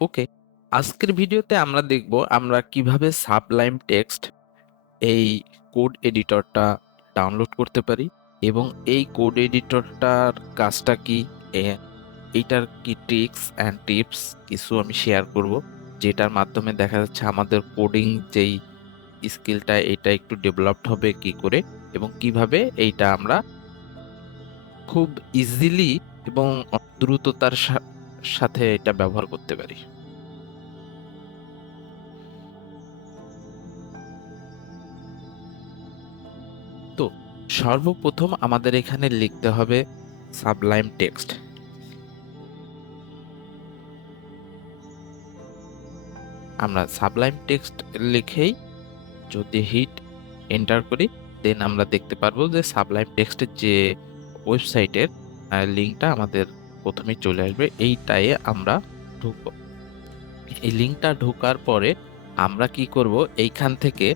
ওকে, আজকের ভিডিওতে আমরা দেখব আমরা কীভাবে সাবলাইম টেক্সট এই কোড এডিটরটা ডাউনলোড করতে পারি এবং এই কোড এডিটরটার কাজটা কি এইটার কি ট্রিক্স অ্যান্ড টিপস কিছু আমি শেয়ার করব, যেটার মাধ্যমে দেখা যাচ্ছে আমাদের কোডিং যেই স্কিলটা এটা একটু ডেভেলপড হবে কি করে এবং কীভাবে এইটা আমরা খুব ইজিলি এবং দ্রুততার সাথে এটা ব্যবহার করতে পারি। তো সর্বপ্রথম আমাদের এখানে লিখতে হবে সাবলাইম টেক্সট। আমরা সাবলাইম টেক্সট লিখেই যদি হিট এন্টার করি, দেন আমরা দেখতে পারব যে সাবলাইম টেক্সটের যে ওয়েবসাইটের লিঙ্কটা আমাদের প্রথমেই চলে আসবে এইটায় আমরা ঢুকবো। এই লিঙ্কটা ঢোকার পরে আমরা কি করব, এইখান থেকে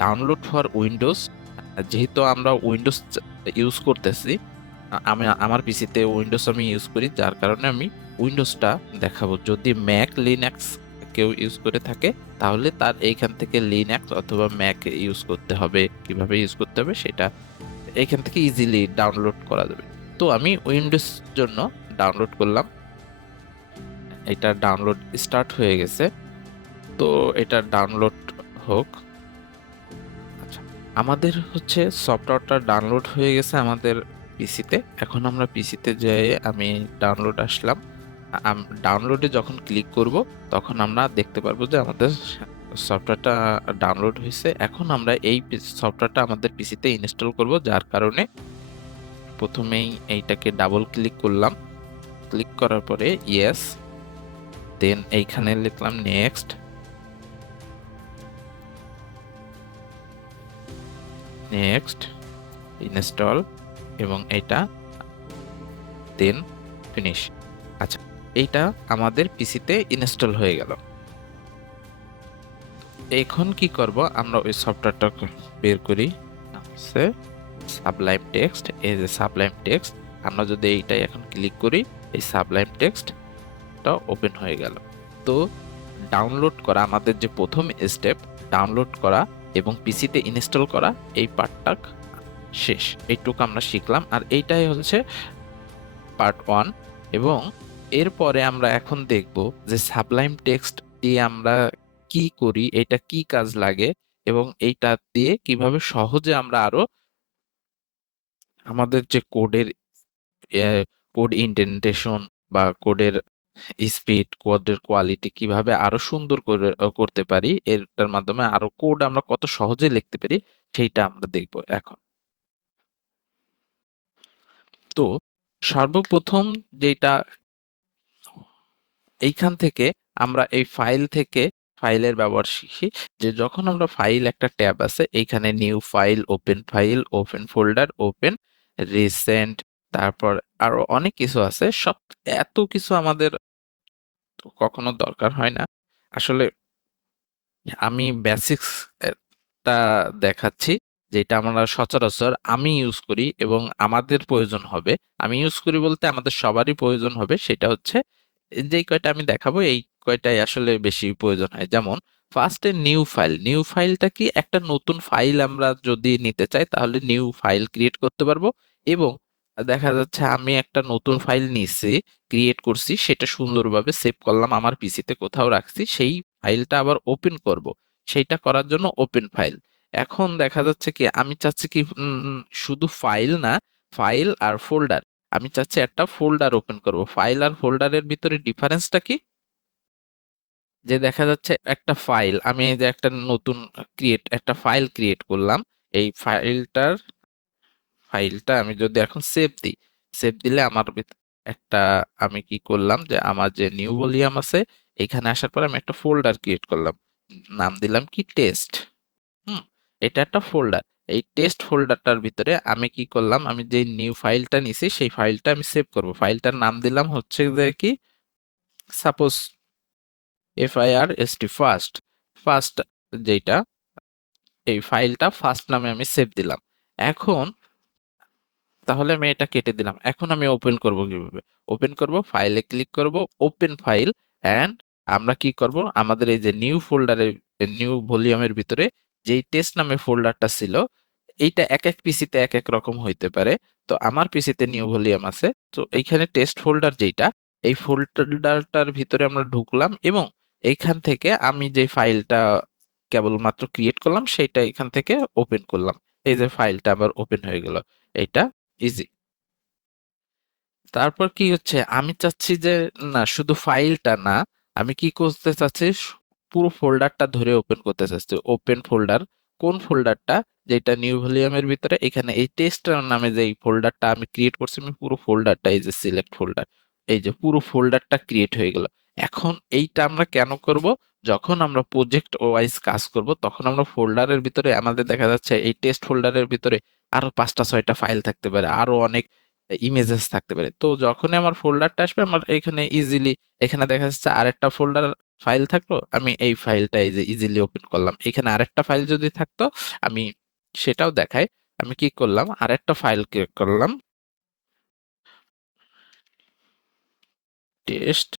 ডাউনলোড ফর উইন্ডোজ যেহেতু আমরা উইন্ডোজ ইউজ করতেছি, আমি, আমার পিসিতে উইন্ডোজ আমি ইউজ করি, যার কারণে আমি উইন্ডোজটা দেখাবো। যদি ম্যাক লিনাক্স কেউ ইউজ করে থাকে, তাহলে তার এইখান থেকে লিনাক্স অথবা ম্যাক ইউজ করতে হবে। কীভাবে ইউজ করতে হবে সেটা এইখান থেকে ইজিলি ডাউনলোড করা যাবে। তো আমি উইন্ডোজ জন্য ডাউনলোড করলাম। এটা ডাউনলোড স্টার্ট হয়ে গেছে। তো এটা ডাউনলোড হোক। আচ্ছা আমাদের হচ্ছে সফটওয়্যারটা ডাউনলোড হয়ে গেছে আমাদের পিসিতে এখন আমরা পিসিতে যেয়ে আমি ডাউনলোড আসলাম। ডাউনলোডে যখন ক্লিক করব, তখন আমরা দেখতে পারব যে আমাদের সফটওয়্যারটা ডাউনলোড হয়েছে। এখন আমরা এই সফটওয়্যারটা আমাদের পিসিতে ইনস্টল করব, যার কারণে প্রথমেই এইটাকে ডাবল ক্লিক করলাম। ক্লিক করার পরে ইয়েস দেন এইখানে লিখলাম নেক্সট নেক্সট ইনস্টল এবং এটা দেন ফিনিশ আচ্ছা এইটা আমাদের পিসিতে ইনস্টল হয়ে গেল। এখন কি করব? আমরা ওই সফটওয়্যারটা বের করি। সে সাবলাইম টেক্সট এই যে সাবলাইম টেক্সট আমরা যদি এইটাই এখন ক্লিক করি এই সাবলাইম টেক্সটটা ওপেন হয়ে গেল। তো ডাউনলোড করা আমাদের যে প্রথম স্টেপ ডাউনলোড করা এবং পিসিতে ইনস্টল করা, এই পার্টটা শেষ। এইটুকু আমরা শিখলাম। আর এইটাই হচ্ছে পার্ট ওয়ান এবং এরপরে আমরা এখন দেখব যে সাবলাইম টেক্সট দিয়ে আমরা কি করি, এটা কি কাজ লাগে এবং এইটা দিয়ে কীভাবে সহজে আমরা আরও আমাদের যে কোডের কোড ইন্টেন্টেশন বা কোডের স্পিড কোডের কোয়ালিটি কীভাবে আরও সুন্দর করে করতে পারি, এটার মাধ্যমে আরও কোড আমরা কত সহজে লিখতে পারি, সেইটা আমরা দেখব এখন। তো সর্বপ্রথম যেটা এইখান থেকে আমরা এই ফাইল থেকে ফাইলের ব্যবহার শিখি, যে যখন আমরা ফাইল একটা ট্যাব আছে, এইখানে new file open file open folder open recent তারপর আরও অনেক কিছু আছে। সব, এত কিছু আমাদের কখনো দরকার হয় না। আসলে আমি বেসিক্স টা দেখাচ্ছি যেটা আমরা সচরাচর আমি ইউজ করি এবং আমাদের প্রয়োজন হবে। আমি ইউজ করি বলতে আমাদের সবারই প্রয়োজন হবে সেটা হচ্ছে যেই কয়টা আমি দেখাবো এই কয়টাই আসলে বেশি প্রয়োজন হয়। যেমন ফার্স্টে নিউ ফাইল নিউ ফাইলটা কি একটা নতুন ফাইল আমরা যদি নিতে চাই তাহলে নিউ ফাইল ক্রিয়েট করতে পারব এবং দেখা যাচ্ছে আমি একটা নতুন ফাইল নিয়েছি ক্রিয়েট করছি, সেটা সুন্দরভাবে সেভ করলাম, আমার পিসিতে কোথাও রাখছি, সেই ফাইলটা আবার ওপেন করব। সেইটা করার জন্য ওপেন ফাইল এখন দেখা যাচ্ছে কি, আমি চাচ্ছি কি শুধু ফাইল না ফাইল আর ফোল্ডার আমি চাচ্ছি একটা ফোল্ডার ওপেন করব। ফাইল আর ফোল্ডারের ভিতরে ডিফারেন্সটা কি? যে দেখা যাচ্ছে একটা ফাইল আমি যে একটা নতুন ক্রিয়েট একটা ফাইল ক্রিয়েট করলাম, এই ফাইলটার ফাইলটা আমি যদি এখন সেভ দিই সেভ দিলে আমার একটা আমি কি করলাম যে আমার যে নিউ ভলিউম আছে, এখানে আসার পর আমি একটা ফোল্ডার ক্রিয়েট করলাম। নাম দিলাম কি টেস্ট হুম, এটা একটা ফোল্ডার এই টেস্ট ফোল্ডারটার ভিতরে আমি কি করলাম, আমি যে নিউ ফাইলটা নিছি, সেই ফাইলটা আমি সেভ করব। ফাইলটার নাম দিলাম হচ্ছে যে কি suppose F I R S T first first যেটা এই ফাইলটা ফার্স্ট নামে আমি সেভ দিলাম। এখন তাহলে আমি এটা কেটে দিলাম। এখন আমি ওপেন করব কীভাবে? ওপেন করব ফাইলে ক্লিক করব ওপেন ফাইল অ্যান্ড আমরা কি করব? আমাদের এই যে নিউ ফোল্ডারের নিউ ভলিউমের ভিতরে যেই টেস্ট নামে ফোল্ডারটা ছিল, এইটা এক এক পিসিতে এক এক রকম হইতে পারে। তো আমার পিসিতে নিউ ভলিউম আছে। তো এইখানে টেস্ট ফোল্ডার যেটা এই ফোল্ডারটার ভিতরে আমরা ঢুকলাম এবং এইখান থেকে আমি যে ফাইলটা কেবলমাত্র ক্রিয়েট করলাম, সেইটা এখান থেকে ওপেন করলাম। এই যে ফাইলটা আবার ওপেন হয়ে গেল। এইটা ইজি। তারপর কি হচ্ছে? আমি চাচ্ছি যে, না, শুধু ফাইলটা না, আমি কি করতে চাচ্ছি? পুরো ফোল্ডারটা ধরে ওপেন করতে চাচ্ছি। ওপেন ফোল্ডার, কোন ফোল্ডারটা? যেটা নিউ ভলিউমের ভিতরে, এখানে এই টেস্ট নামে যে ফোল্ডারটা আমি ক্রিয়েট করছি, আমি পুরো ফোল্ডারটা, এই যে সিলেক্ট ফোল্ডার এই যে পুরো ফোল্ডারটা ক্রিয়েট হয়ে গেল। এখন এইটা আমরা কেন করব? যখন আমরা প্রজেক্ট ওয়াইজ কাজ করব, তখন আমরা ফোল্ডারের ভিতরে, আমাদের দেখা যাচ্ছে এই টেস্ট ফোল্ডারের ভিতরে আরও পাঁচটা, ছয়টা ফাইল থাকতে পারে, আরও অনেক ইমেজেস থাকতে পারে। তো যখনই আমার ফোল্ডারটা আসবে, আমার এখানে ইজিলি এখানে দেখা যাচ্ছে আরেকটা ফোল্ডার ফাইল থাকল, আমি এই ফাইলটা এই যে ইজিলি ওপেন করলাম। এখানে আরেকটা ফাইল যদি থাকতো, আমি সেটাও দেখাই। আমি কি করলাম? আরেকটা ফাইল করলাম। টেস্ট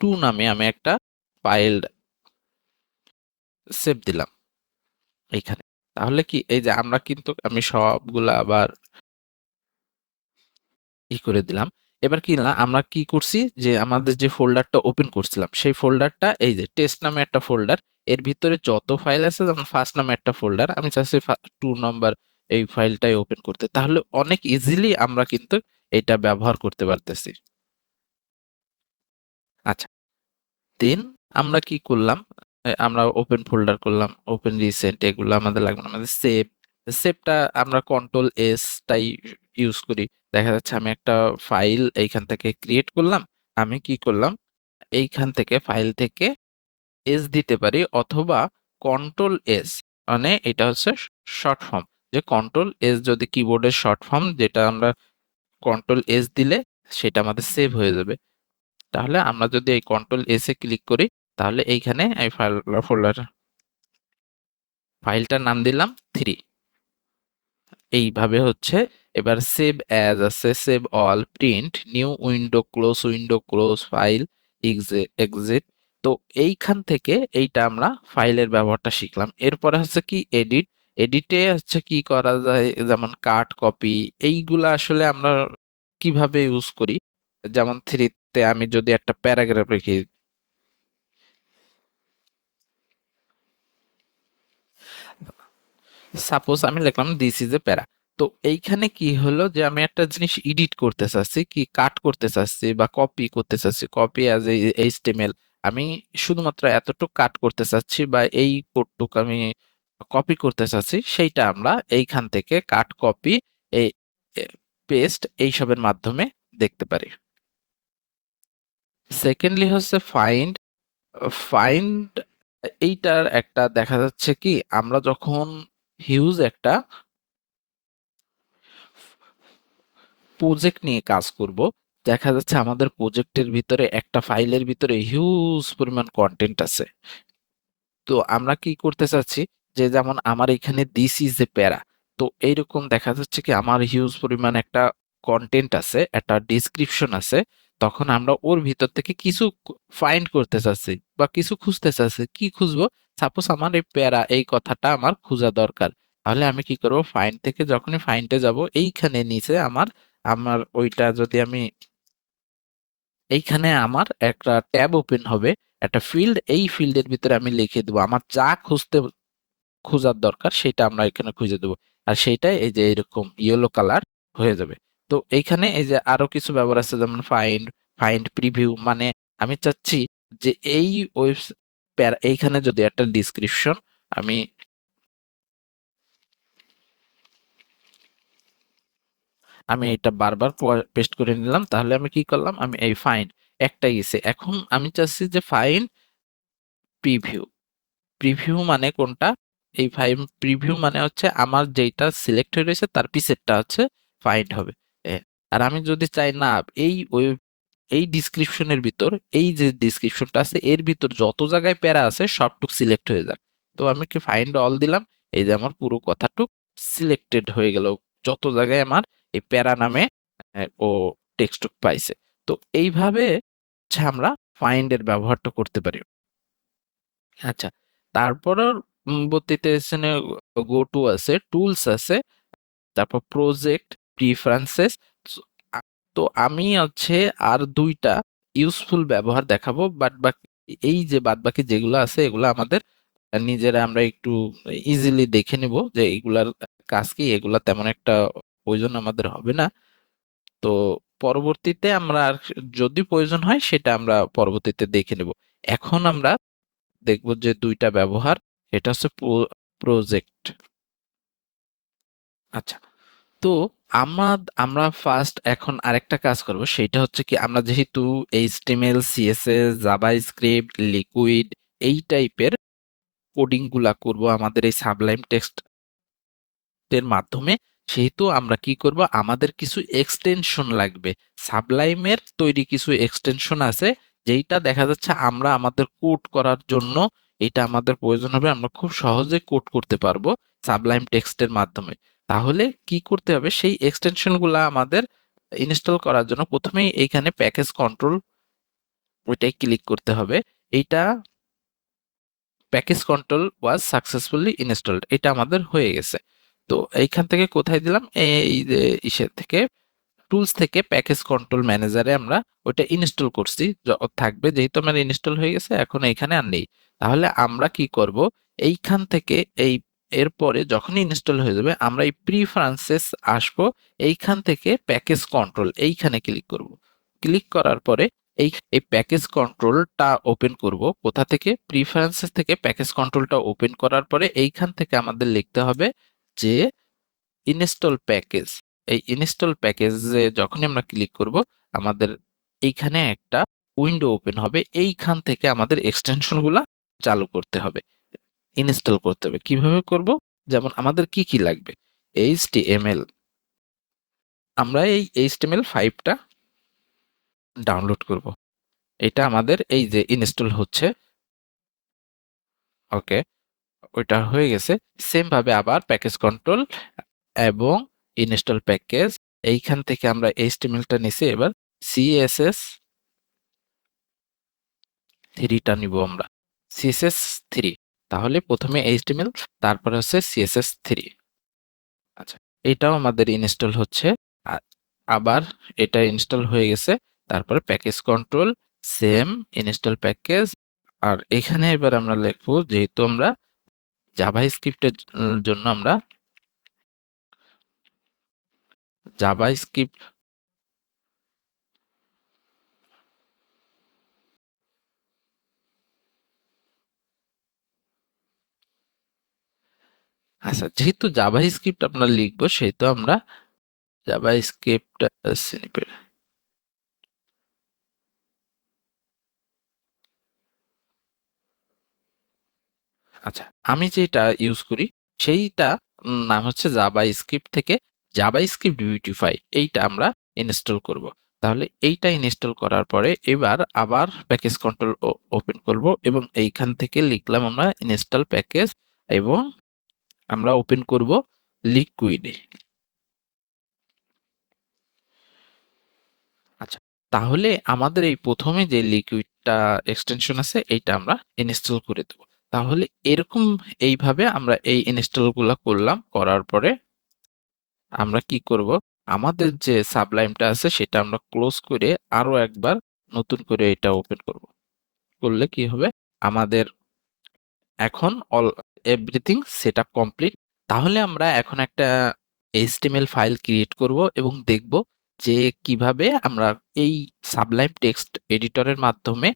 টু নামে আমি একটা ফাইল সেভ দিলাম এইখানে তাহলে কি এই যে আমরা কিন্তু আমি সবগুলা আবার ই করে দিলাম। এবার কি না, আমরা কি করছি যে আমাদের যে ফোল্ডারটা ওপেন করছিলাম, সেই ফোল্ডারটা এই যে টেস্ট নামে একটা ফোল্ডার, এর ভিতরে যত ফাইল আছে, যেমন ফার্স্ট নামে একটা ফোল্ডার, আমি চাচ্ছি টু নাম্বার এই ফাইলটাই ওপেন করতে, তাহলে অনেক ইজিলি আমরা কিন্তু এটা ব্যবহার করতে পারতেছি। আচ্ছা দেন আমরা কি করলাম? আমরা ওপেন ফোল্ডার করলাম ওপেন রিসেন্ট এগুলো আমাদের লাগবে না, আমাদের সেভ সেভটা আমরা কন্ট্রোল এস টাই ইউজ করি। দেখা যাচ্ছে আমি একটা ফাইল এইখান থেকে ক্রিয়েট করলাম, আমি কি করলাম? এইখান থেকে ফাইল থেকে এস দিতে পারি অথবা কন্ট্রোল এস মানে এটা হচ্ছে শর্ট ফর্ম যে কন্ট্রোল এস যদি কিবোর্ডের শর্ট ফর্ম যেটা আমরা কন্ট্রোল এস দিলে সেটা আমাদের সেভ হয়ে যাবে। তাহলে আমরা যদি এই কন্ট্রোল এসে ক্লিক করি তাহলে এইখানে এই ফাইল ফোল্ডার ফাইলটার নাম দিলাম থ্রি এইভাবে হচ্ছে, এবার সেভ অ্যাজ আছে save all print new window close window close file exit তো এইখান থেকে এইটা আমরা ফাইলের ব্যবহারটা শিখলাম। এরপরে হচ্ছে কি এডিট এডিটে হচ্ছে কি করা যায়, যেমন কাট কপি এইগুলা আসলে আমরা কীভাবে ইউজ করি? যেমন থ্রিতে আমি যদি একটা প্যারাগ্রাফ রেখে সাপোজ আমি লিখলাম দিস ইজ এ প্যারা তো এইখানে কি হলো যে আমি একটা জিনিস এডিট করতে চাচ্ছি, কি কাট করতে চাচ্ছি বা কপি করতে চাচ্ছি কপি অ্যাজ এইচটিএমএল আমি শুধুমাত্র এতটুকু কাট করতে চাচ্ছি বা এই কোডটুকু আমি কপি করতে চাচ্ছি, সেইটা আমরা এইখান থেকে কাট কপি এই পেস্ট এইসবের মাধ্যমে দেখতে পারি। সেকেন্ডলি হচ্ছে ফাইন্ড ফাইন্ড এইটার একটা দেখা যাচ্ছে কি, আমরা যখন হিউজ একটা প্রজেক্ট নিয়ে কাজ করব। দেখা যাচ্ছে আমাদের প্রজেক্টের ভিতরে একটা ফাইলের ভিতরে হিউজ পরিমাণ কন্টেন্ট আছে। তো আমরা কি করতে চাচ্ছি? যে যেমন আমার এখানে দিস ইজ এ প্যারা তো এইরকম দেখা যাচ্ছে কি আমার হিউজ পরিমাণ একটা কন্টেন্ট আছে, একটা ডিসক্রিপশন আছে, তখন আমরা ওর ভিতর থেকে কিছু ফাইন্ড করতে চাচ্ছি বা কিছু খুঁজতে চাচ্ছি। কি খুঁজবো? সাপোজ আমার এই প্যারা, এই কথাটা আমার খোঁজা দরকার। তাহলে আমি কি করব? ফাইন্ড থেকে যখনই ফাইন্ডে যাব, এইখানে নিচে আমার আমার ওইটা যদি আমি এইখানে আমার একটা ট্যাব ওপেন হবে, একটা ফিল্ড, এই ফিল্ডের ভিতরে আমি লিখে দেবো। আমার যা খুঁজতে খোঁজার দরকার, সেটা আমরা এখানে খুঁজে দেবো। আর সেইটাই এই যে এরকম ইয়েলো কালার হয়ে যাবে। তো এইখানে এই যে আরও কিছু ব্যবহার আছে, যেমন ফাইন্ড ফাইন্ড প্রিভিউ মানে আমি চাচ্ছি যে এই ওয়েব এইখানে যদি একটা ডিসক্রিপশন আমি আমি এটা বারবার পেস্ট করে নিলাম, তাহলে আমি কি করলাম? আমি এই ফাইন একটা গেছে। এখন আমি চাচ্ছি যে ফাইন প্রিভিউ প্রিভিউ মানে কোনটা? এই ফাইন প্রিভিউ মানে হচ্ছে আমার যেটা সিলেক্ট হয়ে রয়েছে, তার পিসেরটা হচ্ছে ফাইন্ড হবে। আর আমি যদি চাই না, এই ওয়েব এই ডিসক্রিপশনের ভিতর, এই যে ডিসক্রিপশনটা আছে, এর ভিতর যত জায়গায় প্যারা আছে, সবটুক সিলেক্ট হয়ে যাক তো আমি কি ফাইন্ড অল দিলাম? এই যে আমার পুরো কথাটুক সিলেক্টেড হয়ে গেল। যত জায়গায় আমার এই প্যারা নামে ও টেক্সটুক পাইছে। তো এইভাবে হচ্ছে আমরা ফাইন্ড এর ব্যবহারটা করতে পারি। আচ্ছা তারপর পরবর্তীতে গো টু আছে টুলস আছে, তারপর প্রজেক্ট প্রিফারেন্সেস তো আমি হচ্ছে আর দুইটা ইউজফুল ব্যবহার দেখাবো বাট বাকি, এই যে বাদ বাকি যেগুলো আছে, এগুলো আমাদের নিজেরা আমরা একটু ইজিলি দেখে নিব যে এগুলার কাজ কি, এগুলা তেমন একটা প্রয়োজন আমাদের হবে না। তো পরবর্তীতে আমরা যদি প্রয়োজন হয়, সেটা আমরা পরবর্তীতে দেখে নেব। এখন আমরা দেখব যে দুইটা ব্যবহার, এটা হচ্ছে প্রজেক্ট আচ্ছা। তো আমরা আমরা ফার্স্ট এখন আরেকটা কাজ করব। সেটা হচ্ছে কি, আমরা যেহেতু এইচটিএমএল সিএসএস জাভাস্ক্রিপ্ট লিকুইড এই টাইপের কোডিংগুলা করব আমাদের এই সাবলাইম টেক্সট এর মাধ্যমে, সেহেতু আমরা কি করব, আমাদের কিছু এক্সটেনশন লাগবে। সাবলাইমের তৈরি কিছু এক্সটেনশন আছে, যেইটা দেখা যাচ্ছে আমরা আমাদের কোড করার জন্য, এটা আমাদের প্রয়োজন হবে, আমরা খুব সহজে কোড করতে পারব সাবলাইম টেক্সটের মাধ্যমে। তাহলে কি করতে হবে? সেই এক্সটেনশনগুলো আমাদের ইনস্টল করার জন্য প্রথমেই এইখানে প্যাকেজ কন্ট্রোল ওইটাই ক্লিক করতে হবে। এইটা package control was successfully installed এটা আমাদের হয়ে গেছে। তো এইখান থেকে কোথায় দিলাম? এই ইসের থেকে টুলস থেকে প্যাকেজ কন্ট্রোল ম্যানেজারে আমরা ওইটা ইনস্টল করছি। থাকবে যেহেতু আমার ইনস্টল হয়ে গেছে, এখন এইখানে আর নেই। তাহলে আমরা কি করব? এইখান থেকে এই এরপরে যখনই ইনস্টল হয়ে যাবে, আমরা এই প্রিফারেন্সেস আসব, এইখান থেকে প্যাকেজ কন্ট্রোল এইখানে ক্লিক করব। ক্লিক করার পরে এই এই প্যাকেজ কন্ট্রোলটা ওপেন করব। কোথা থেকে? প্রিফারেন্সেস থেকে প্যাকেজ কন্ট্রোলটা ওপেন করার পরে এইখান থেকে আমাদের লিখতে হবে যে ইনস্টল প্যাকেজ এই ইনস্টল প্যাকেজে যখনই আমরা ক্লিক করব, আমাদের এইখানে একটা উইন্ডো ওপেন হবে। এইখান থেকে আমাদের এক্সটেনশনগুলো চালু করতে হবে। ইনস্টল করতে হবে। কীভাবে করব? যেমন আমাদের কি কি লাগবে? এইচটিএমএল। আমরা এই এইচটিএমএল ফাইভটা ডাউনলোড করব। এটা আমাদের এই যে ইনস্টল হচ্ছে, ওকে, ওইটা হয়ে গেছে। সেমভাবে আবার প্যাকেজ কন্ট্রোল এবং ইনস্টল প্যাকেজ। এইখান থেকে আমরা এইচ এইচটিএমএলটা নিছি এবার সিএসএস থ্রিটা নিব আমরা। CSS three. তাহলে প্রথমে এইচটিএমএল তারপরে হচ্ছে সিএসএস থ্রি আচ্ছা এটাও আমাদের ইনস্টল হচ্ছে। আবার এটা ইনস্টল হয়ে গেছে। তারপরে package control same install package আর এখানে এবার আমরা লিখব যেহেতু আমরা জাভা স্ক্রিপ্টের জন্য আমরা জাভা স্ক্রিপ্ট আচ্ছা যেহেতু জাভা স্ক্রিপ্ট আমরা লিখব, সেহেতু আমরা জাভা স্ক্রিপ্ট আচ্ছা আমি যেটা ইউজ করি, সেইটা নাম হচ্ছে জাভা স্ক্রিপ্ট থেকে জাভা স্ক্রিপ্ট বিউটিফাই, এইটা আমরা ইনস্টল করব। তাহলে এইটা ইনস্টল করার পরে এবার আবার প্যাকেজ কন্ট্রোল ওপেন করব এবং এইখান থেকে লিখলাম আমরা ইনস্টল প্যাকেজ এবং আমরা ওপেন করব লিকুইডে আচ্ছা তাহলে আমাদের এই প্রথমে যে লিকুইডটা এক্সটেনশন আছে, এইটা আমরা ইনস্টল করে দেব। তাহলে এরকম এইভাবে আমরা এই ইনস্টলগুলো করলাম, করার পরে আমরা কি করব? আমাদের যে সাবলাইমটা আছে, সেটা আমরা ক্লোজ করে আরও একবার নতুন করে এটা ওপেন করব। করলে কি হবে? আমাদের এখন all everything set up complete তাহলে আমরা এখন একটা এইচটিএমএল ফাইল ক্রিয়েট করব এবং দেখব যে কীভাবে আমরা এই সাবলাইম টেক্সট এডিটরের মাধ্যমে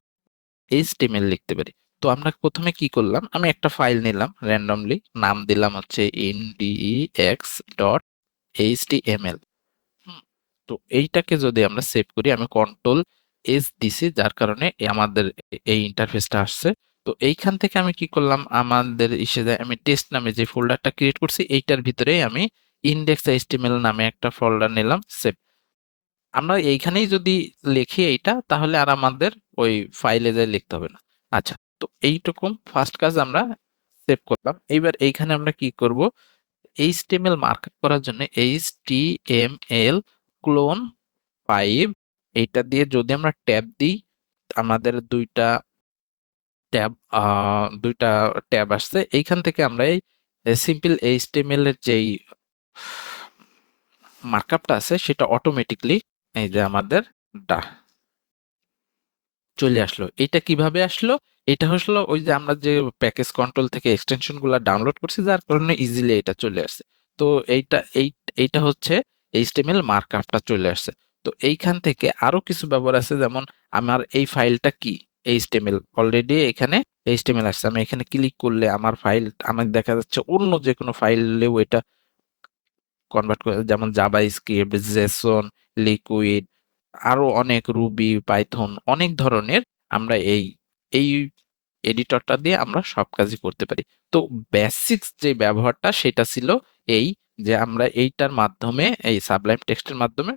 এইচটিএমএল লিখতে পারি। তো আমরা প্রথমে কি করলাম? আমি একটা ফাইল নিলাম র্যান্ডমলি নাম দিলাম হচ্ছে ইনডিএক্স ডট এইচটিএমএল তো এইটাকে যদি আমরা সেভ করি, আমি কন্ট্রোল এস দিছি, যার কারণে আমাদের এই ইন্টারফেসটা আসছে। তো এইখান থেকে আমি কি করলাম? আমাদের ইসে আমি টেস্ট নামে যে ফোল্ডারটা ক্রিয়েট করছি, এইটার ভিতরে আমি ইন্ডেক্স এইচটিএমএল নামে একটা ফোল্ডার নিলাম সেভ আমরা এইখানেই যদি লিখি এইটা, তাহলে আর আমাদের ওই ফাইলে যাই লিখতে হবে না। আচ্ছা তো এইরকম ফার্স্ট কাজ আমরা সেভ করলাম। এইবার এইখানে আমরা কি করব? এইচটিএমএল মার্কআপ করার জন্য এইচটিএমএল ক্লোন ফাইভ এইটা দিয়ে যদি আমরা ট্যাব দিই, আমাদের দুইটা ট্যাব দুইটা ট্যাব আসছে। এইখান থেকে আমরা এই সিম্পল এইচটিএমএল এর যেই মার্কআপটা আছে, সেটা অটোমেটিকলি এই যে আমাদের ডা চলে আসলো। এটা কীভাবে আসলো? এটা হলো ওই যে আমরা যে প্যাকেজ কন্ট্রোল থেকে এক্সটেনশনগুলা ডাউনলোড করছি, যার কারণে ইজিলি এটা চলে আসছে। তো এইটা, এই, এইটা হচ্ছে এইচটিএমএল মার্কআপটা চলে আসছে। তো এইখান থেকে আরও কিছু ব্যবহার আছে, যেমন আমার এই ফাইলটা কি? এইচটিএমএল অলরেডি এখানে এইচটিএমএল আসছে। আমি এখানে ক্লিক করলে আমার ফাইল আমার দেখা যাচ্ছে অন্য যে কোনো ফাইলেও এটা কনভার্ট করে যেমন জাভা স্ক্রিপ্ট জেসন লিকুইড আরও অনেক রুবি পাইথন অনেক ধরনের আমরা এই এই এডিটরটা দিয়ে আমরা সব কাজই করতে পারি। তো বেসিক্স যে ব্যবহারটা সেটা ছিল এই যে আমরা এইটার মাধ্যমে, এই সাবলাইম টেক্সটের মাধ্যমে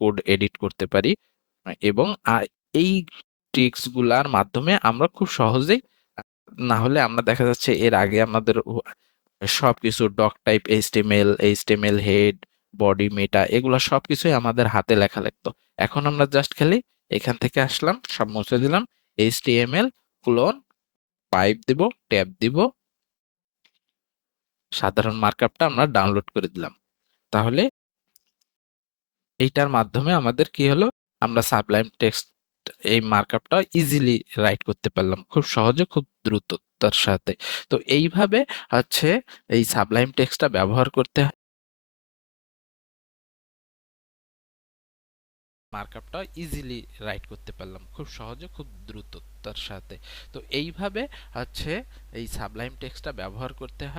কোড এডিট করতে পারি এবং এই ট্রিক্সগুলার মাধ্যমে আমরা খুব সহজেই, না হলে আমরা দেখা যাচ্ছে এর আগে আমাদের সবকিছু doctype HTML HTML head body meta এগুলো সবকিছুই আমাদের হাতে লেখা লাগতো এখন আমরা জাস্ট খালি এখান থেকে আসলাম, সব মুছে দিলাম এইচটিএমএল ক্লোন পাইপ দিব ট্যাব দিব, সাধারণ মার্কআপটা আমরা ডাউনলোড করে দিলাম। তাহলে এইটার মাধ্যমে আমাদের কি হলো? আমরা সাবলাইম টেক্সট এই মার্কআপটা ইজিলি রাইট করতে পারলাম। খুব সহজে, খুব দ্রুততার সাথে। তো এইভাবে হচ্ছে এই সাবলাইম টেক্সটটা ব্যবহার করতে মার্কআপটা ইজিলি রাইট করতে পারলাম। খুব সহজে, খুব দ্রুততার সাথে। তো এইভাবে হচ্ছে এই সাবলাইম টেক্সটটা ব্যবহার করতে হয়।